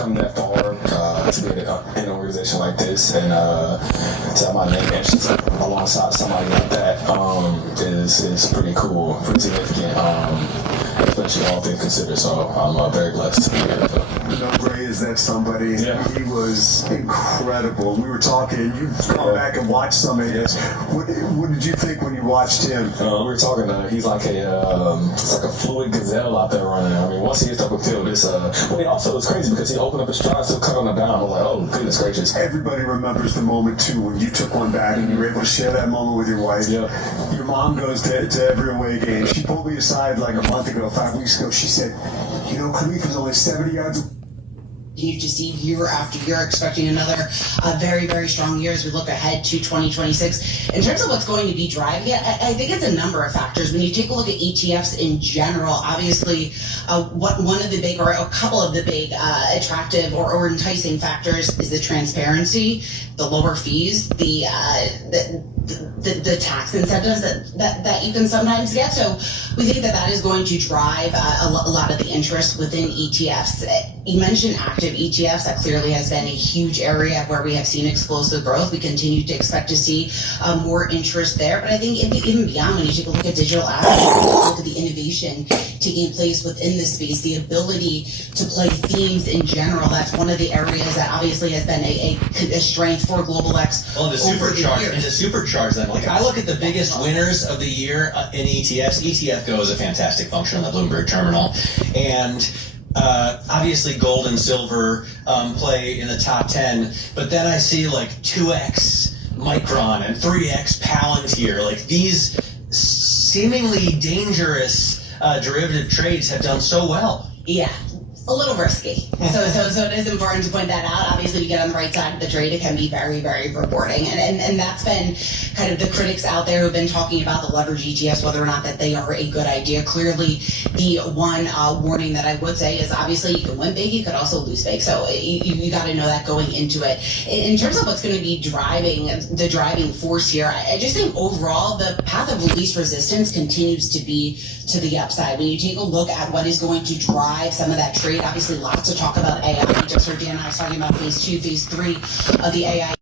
come that far to be in an organization like this and to have my name mentioned alongside somebody like that is pretty cool, pretty significant, especially all things considered. So I'm very blessed to be here. Ray is that somebody. Yeah. He was incredible. We were talking. You've gone back and watched some of his. What did you think when you watched him? We were talking. He's like it's like a fluid gazelle out there running. I mean, once he gets up the field, it's Well, also it's crazy because he opened up his strides to cut on the down. I'm like, oh goodness gracious. Everybody remembers the moment too when you took one back and you were able to share that moment with your wife. Yeah. Your mom goes to every away game. She pulled me aside like a month ago, 5 weeks ago. She said, you know, Khalifa's only 70 yards. Continue to see year after year, expecting another very, very strong year as we look ahead to 2026. In terms of what's going to be driving it, I think it's a number of factors. When you take a look at ETFs in general, obviously, one of the big, or a couple of the big attractive or enticing factors is the transparency, the lower fees, the tax incentives that you can sometimes get. So we think that is going to drive a lot of the interest within ETFs. You mentioned active ETFs. That clearly has been a huge area where we have seen explosive growth. We continue to expect to see more interest there. But I think even beyond, when you take a look at digital assets, look at the innovation taking place within this space, the ability to play themes in general, that's one of the areas that obviously has been a strength for Global X. Well, and to supercharge them. Like, I look at the biggest winners of the year in ETFs. ETF Go is a fantastic function on the Bloomberg terminal. And obviously gold and silver play in the top 10, but then I see like 2x Micron and 3x Palantir. Like, these seemingly dangerous derivative trades have done so well. Yeah. A little risky. So it is important to point that out. Obviously, you get on the right side of the trade, it can be very, very rewarding. And that's been kind of the critics out there who've been talking about the leverage ETFs, whether or not that they are a good idea. Clearly, the one warning that I would say is obviously you can win big, you could also lose big. So you got to know that going into it. In terms of what's going to be the driving force here, I just think overall the path of least resistance continues to be to the upside. When you take a look at what is going to drive some of that trade, obviously lots to talk about AI. We just heard Dan and I was talking about phase 2, phase 3 of the AI